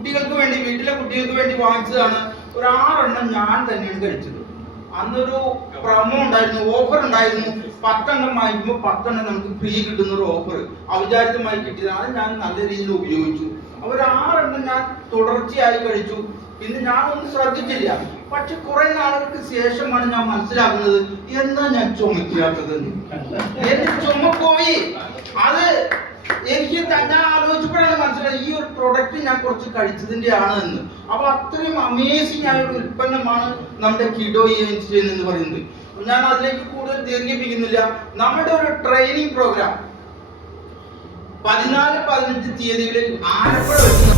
കുട്ടികൾക്ക് വേണ്ടി, വീട്ടിലെ കുട്ടികൾക്ക് വേണ്ടി വാങ്ങിച്ചതാണ്. ഒരു 6 എണ്ണം ഞാൻ തന്നെയാണ് കഴിച്ചത്. അന്നൊരു പ്രമോ ഉണ്ടായിരുന്നു, ഓഫർ ഉണ്ടായിരുന്നു. 10 എണ്ണം വാങ്ങിക്കുമ്പോൾ 10 എണ്ണം നമുക്ക് ഫ്രീ കിട്ടുന്ന ഒരു ഓഫർ അവിചാരിതമായി കിട്ടിയതാണ്. അത് ഞാൻ നല്ല രീതിയിൽ ഉപയോഗിച്ചു. അവർ 6 എണ്ണം ഞാൻ തുടർച്ചയായി കഴിച്ചു. പിന്നെ ഞാനൊന്നും ശ്രദ്ധിച്ചില്ല. പക്ഷെ കുറെ നാളുകൾക്ക് ശേഷമാണ് ഞാൻ മനസ്സിലാക്കുന്നത് എന്താ ഞാൻ ചുമക്കാത്തത്. എന്റെ ചുമ പോയി. അത് എനിക്ക് തന്നെ ആലോചിച്ചപ്പോഴാണ് മനസ്സിലായത് ഈ ഒരു പ്രൊഡക്റ്റ് ഞാൻ കുറച്ച് കഴിച്ചതിന്റെ ആണ് എന്ന്. അപ്പൊ അത്രയും അമേസിംഗ് ആയ ഒരു ഉൽപ്പന്നമാണ് നമ്മുടെ കിഡോ ഇൻസ്റ്റൈൻ എന്ന് പറയുന്നത്. ഞാൻ അതിലേക്ക് കൂടുതൽ ദീർഘിപ്പിക്കുന്നില്ല. നമ്മുടെ ഒരു ട്രെയിനിങ് പ്രോഗ്രാം 14-15 തീയതികളിൽ ആലപ്പുഴ വെച്ച്